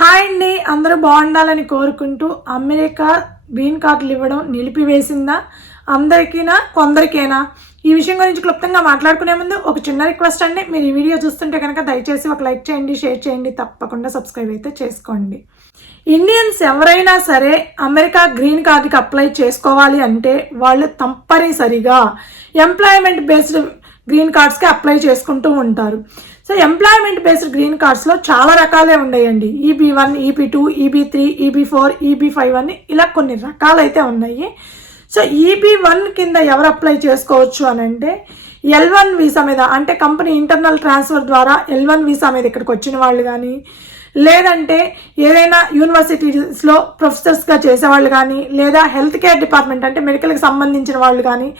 Hi అండి, అందరూ బాగుండాలని కోరుకుంటూ అమెరికా గ్రీన్ కార్డులు ఇవ్వడం నిలిపివేసిందా? అందరికీనా, కొందరికేనా? ఈ విషయం గురించి క్లుప్తంగా మాట్లాడుకునే ముందు ఒక చిన్న రిక్వెస్ట్ అండి. మీరు ఈ వీడియో చూస్తుంటే కనుక దయచేసి ఒక లైక్ చేయండి, షేర్ చేయండి, తప్పకుండా సబ్స్క్రైబ్ అయితే చేసుకోండి. ఇండియన్స్ ఎవరైనా సరే అమెరికా గ్రీన్ కార్డుకి అప్లై చేసుకోవాలి అంటే వాళ్ళు తప్పనిసరిగా ఎంప్లాయ్మెంట్ బేస్డ్ గ్రీన్ కార్డ్స్కి అప్లై చేసుకుంటూ ఉంటారు. సో ఎంప్లాయ్మెంట్ బేస్డ్ గ్రీన్ కార్డ్స్లో చాలా రకాలే ఉన్నాయండి. EB1, EB2, EB3, EB4, EB5 అని ఇలా కొన్ని రకాలైతే ఉన్నాయి. సో EB1 కింద ఎవరు అప్లై చేసుకోవచ్చు అని అంటే L1 వీసా మీద, అంటే కంపెనీ ఇంటర్నల్ ట్రాన్స్ఫర్ ద్వారా L1 వీసా మీద ఇక్కడికి వచ్చిన వాళ్ళు కానీ, లేదంటే ఏదైనా యూనివర్సిటీస్లో ప్రొఫెసర్స్గా చేసేవాళ్ళు కానీ, లేదా హెల్త్ కేర్ డిపార్ట్మెంట్ అంటే మెడికల్కి సంబంధించిన వాళ్ళు కానీ,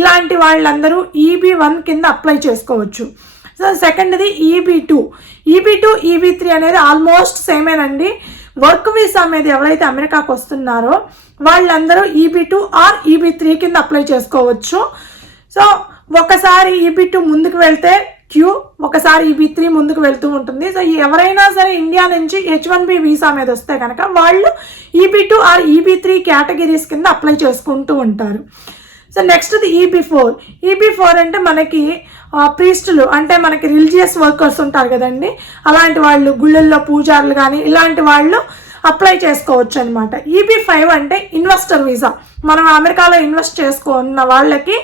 ఇలాంటి వాళ్ళందరూ EB1 కింద అప్లై చేసుకోవచ్చు. సో సెకండ్ది EB2, EB3 అనేది ఆల్మోస్ట్ సేమేనండి. వర్క్ వీసా మీద ఎవరైతే అమెరికాకు వస్తున్నారో వాళ్ళందరూ EB2 ఆర్ EB3 కింద అప్లై చేసుకోవచ్చు. సో ఒకసారి EB2 ముందుకు వెళ్తే క్యూ, ఒకసారి EB3 ముందుకు వెళ్తూ ఉంటుంది. సో ఎవరైనా సరే ఇండియా నుంచి H1B వీసా మీద వస్తే కనుక వాళ్ళు EB2 ఆర్ EB3 కేటగిరీస్ కింద అప్లై చేసుకుంటూ ఉంటారు. సో నెక్స్ట్ది EB4 అంటే మనకి ప్రీస్టులు, అంటే మనకి రిలీజియస్ వర్కర్స్ ఉంటారు కదండి, అలాంటి వాళ్ళు, గుళ్ళల్లో పూజారులు కానీ ఇలాంటి వాళ్ళు అప్లై చేసుకోవచ్చు అనమాట. EB5 అంటే ఇన్వెస్టర్ వీసా, మనం అమెరికాలో ఇన్వెస్ట్ చేసుకున్న వాళ్ళకి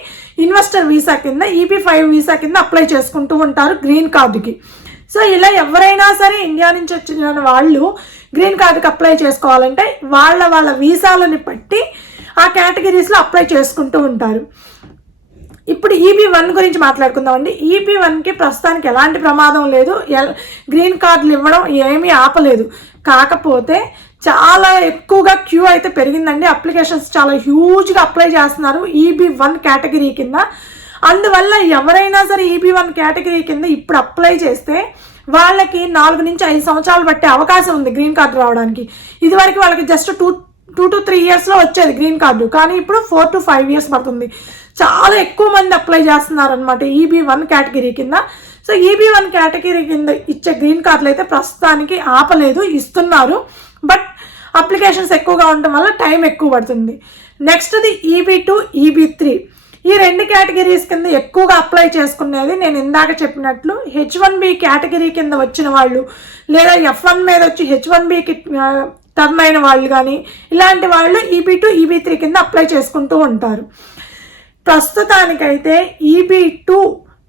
ఇన్వెస్టర్ వీసా కింద EB5 వీసా కింద అప్లై చేసుకుంటూ ఉంటారు గ్రీన్ కార్డుకి. సో ఇలా ఎవరైనా సరే ఇండియా నుంచి వచ్చిన వాళ్ళు గ్రీన్ కార్డుకి అప్లై చేసుకోవాలంటే వాళ్ళ వీసాలని బట్టి ఆ కేటగిరీస్లో అప్లై చేసుకుంటూ ఉంటారు. ఇప్పుడు EB1 గురించి మాట్లాడుకుందామండి. EB1కి ప్రస్తుతానికి ఎలాంటి ప్రమాదం లేదు, గ్రీన్ కార్డులు ఇవ్వడం ఏమీ ఆపలేదు. కాకపోతే చాలా ఎక్కువగా క్యూ అయితే పెరిగిందండి. అప్లికేషన్స్ చాలా హ్యూజ్గా అప్లై చేస్తున్నారు EB1 కేటగిరీ కింద. అందువల్ల ఎవరైనా సరే EB1 కేటగిరీ కింద ఇప్పుడు అప్లై చేస్తే వాళ్ళకి 4 నుంచి 5 సంవత్సరాలు పట్టే అవకాశం ఉంది గ్రీన్ కార్డు రావడానికి. ఇదివరకు వాళ్ళకి జస్ట్ 2 to 3 ఇయర్స్లో వచ్చేది గ్రీన్ కార్డు, కానీ ఇప్పుడు 4 to 5 ఇయర్స్ పడుతుంది. చాలా ఎక్కువ మంది అప్లై చేస్తున్నారు అనమాట EB1 కేటగిరీ కింద. సో EB1 కేటగిరీ కింద ఇచ్చే గ్రీన్ కార్డులు అయితే ప్రస్తుతానికి ఆపలేదు, ఇస్తున్నారు. బట్ అప్లికేషన్స్ ఎక్కువగా ఉండటం వల్ల టైం ఎక్కువ పడుతుంది. నెక్స్ట్ది EB2, EB3 ఈ 2 కేటగిరీస్ కింద ఎక్కువగా అప్లై చేసుకునేది నేను ఇందాక చెప్పినట్లు H1B కేటగిరీ కింద వచ్చిన వాళ్ళు, లేదా F1 మీద వచ్చి H1Bకి టర్న్ అయిన వాళ్ళు కానీ, ఇలాంటి వాళ్ళు EB2, EB3 కింద అప్లై చేసుకుంటూ ఉంటారు. ప్రస్తుతానికైతే EB2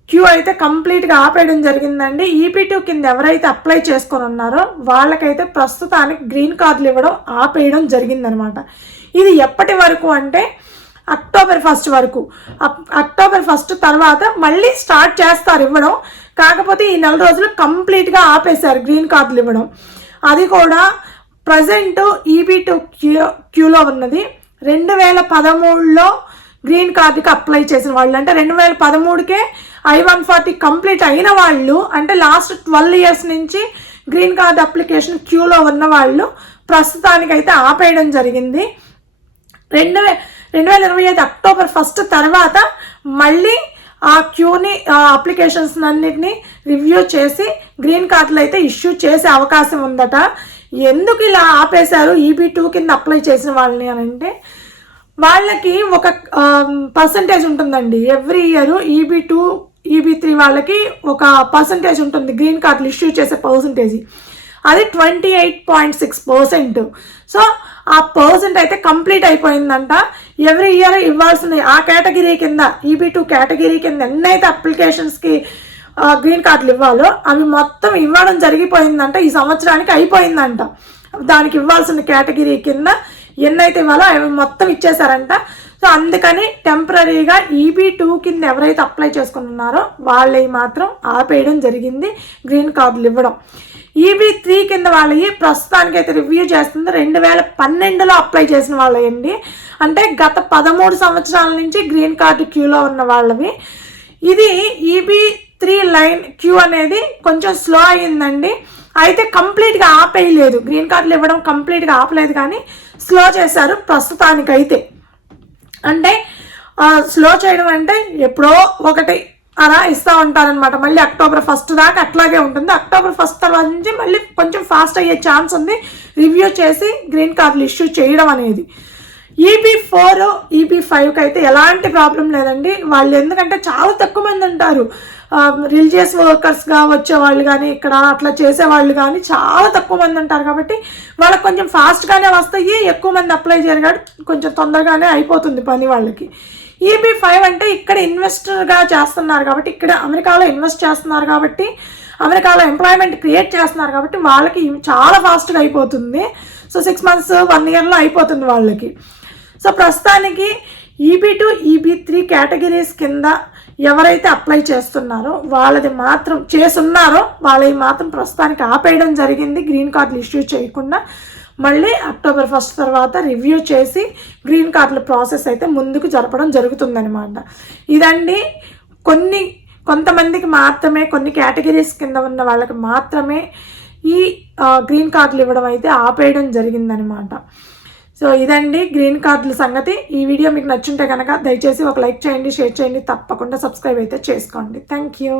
క్యూ అయితే కంప్లీట్గా ఆపేయడం జరిగిందండి. EB2 కింద ఎవరైతే అప్లై చేసుకొని ఉన్నారో వాళ్ళకైతే ప్రస్తుతానికి గ్రీన్ కార్డులు ఇవ్వడం ఆపేయడం జరిగిందనమాట. ఇది ఎప్పటి వరకు అంటే October 1 వరకు. October 1 తర్వాత మళ్ళీ స్టార్ట్ చేస్తారు ఇవ్వడం. కాకపోతే ఈ 4 రోజులు కంప్లీట్గా ఆపేశారు గ్రీన్ కార్డులు ఇవ్వడం. అది కూడా ప్రజెంట్ EB2 క్యూలో ఉన్నది 2013లో గ్రీన్ కార్డుకి అప్లై చేసిన వాళ్ళు, అంటే 2013కే I-140 కంప్లీట్ అయిన వాళ్ళు, అంటే లాస్ట్ 12 ఇయర్స్ నుంచి గ్రీన్ కార్డు అప్లికేషన్ క్యూలో ఉన్న వాళ్ళు ప్రస్తుతానికైతే ఆపేయడం జరిగింది. 2025 October 1 తర్వాత మళ్ళీ ఆ క్యూని అప్లికేషన్స్ అన్నిటినీ రివ్యూ చేసి గ్రీన్ కార్డులు అయితే ఇష్యూ చేసే అవకాశం ఉందట. ఎందుకు ఇలా ఆపేశారు EB2 కింద అప్లై చేసిన వాళ్ళని అని అంటే వాళ్ళకి ఒక పర్సంటేజ్ ఉంటుందండి. ఎవ్రీ ఇయర్ EB2, EB3 వాళ్ళకి ఒక పర్సంటేజ్ ఉంటుంది గ్రీన్ కార్డులు ఇష్యూ చేసే పర్సంటేజ్, అది 28.6%. సో ఆ పర్సెంట్ అయితే కంప్లీట్ అయిపోయిందంట. ఎవ్రీ ఇయర్ ఇవ్వాల్సిన ఆ కేటగిరీ కింద EB2 కేటగిరీ కింద ఎన్నైతే అప్లికేషన్స్కి గ్రీన్ కార్డులు ఇవ్వాలో అవి మొత్తం ఇవ్వడం జరిగిపోయిందంట. ఈ సంవత్సరానికి అయిపోయిందంట. దానికి ఇవ్వాల్సిన కేటగిరీ కింద ఎన్నైతే ఇవ్వాలో అవి మొత్తం ఇచ్చేసారంట. సో అందుకని టెంపరీగా EB2 కింద ఎవరైతే అప్లై చేసుకున్నారో వాళ్ళవి మాత్రం ఆపేయడం జరిగింది గ్రీన్ కార్డులు ఇవ్వడం. EB3 కింద వాళ్ళవి ప్రస్తుతానికి అయితే రివ్యూ చేస్తుంది 2012లో అప్లై చేసిన వాళ్ళండి, అంటే గత 13 సంవత్సరాల నుంచి గ్రీన్ కార్డు క్యూలో ఉన్న వాళ్ళవి. ఇది EB3 లైన్ క్యూ అనేది కొంచెం స్లో అయ్యిందండి. అయితే కంప్లీట్గా ఆపేయలేదు, గ్రీన్ కార్డులు ఇవ్వడం కంప్లీట్గా ఆపలేదు, కానీ స్లో చేశారు ప్రస్తుతానికైతే. అంటే స్లో చేయడం అంటే ఎప్పుడో ఒకటి అలా ఇస్తూ ఉంటారనమాట. మళ్ళీ అక్టోబర్ 1 దాకా అట్లాగే ఉంటుంది. అక్టోబర్ 1 తర్వాత నుంచి మళ్ళీ కొంచెం ఫాస్ట్ అయ్యే ఛాన్స్ ఉంది రివ్యూ చేసి గ్రీన్ కార్డులు ఇష్యూ చేయడం అనేది. EB4 EB5కి అయితే ఎలాంటి ప్రాబ్లం లేదండి. వాళ్ళు ఎందుకంటే చాలా తక్కువ మంది ఉంటారు, రిలీజియస్ వర్కర్స్గా వచ్చేవాళ్ళు కానీ ఇక్కడ అట్లా చేసేవాళ్ళు కానీ చాలా తక్కువ మంది ఉంటారు కాబట్టి వాళ్ళకి కొంచెం ఫాస్ట్గానే వస్తాయి. ఎక్కువ మంది అప్లై చేయరు కాబట్టి కొంచెం తొందరగానే అయిపోతుంది పని వాళ్ళకి. EB5 అంటే ఇక్కడ ఇన్వెస్టర్గా చేస్తున్నారు కాబట్టి, ఇక్కడ అమెరికాలో ఇన్వెస్ట్ చేస్తున్నారు కాబట్టి, అమెరికాలో ఎంప్లాయ్మెంట్ క్రియేట్ చేస్తున్నారు కాబట్టి వాళ్ళకి చాలా ఫాస్ట్గా అయిపోతుంది. సో 6 months 1 yearలో అయిపోతుంది వాళ్ళకి. సో ప్రస్తుతానికి EB2 EB3 కేటగిరీస్ కింద ఎవరైతే అప్లై చేస్తున్నారో వాళ్ళది మాత్రం వాళ్ళవి మాత్రం ప్రస్తుతానికి ఆపేయడం జరిగింది. గ్రీన్ కార్డులు ఇష్యూ చేయకుండా మళ్ళీ అక్టోబర్ 1 తర్వాత రివ్యూ చేసి గ్రీన్ కార్డుల ప్రాసెస్ అయితే ముందుకు జరపడం జరుగుతుందన్నమాట. ఇదండి కొంతమందికి మాత్రమే, కొన్ని కేటగిరీస్ కింద ఉన్న వాళ్ళకి మాత్రమే ఈ గ్రీన్ కార్డులు ఇవ్వడం అయితే ఆపేయడం జరిగిందనమాట. సో ఇదండి గ్రీన్ కార్డుల సంగతి. ఈ వీడియో మీకు నచ్చుంటే కనుక దయచేసి ఒక లైక్ చేయండి, షేర్ చేయండి, తప్పకుండా సబ్స్క్రైబ్ అయితే చేసుకోండి. Thank you.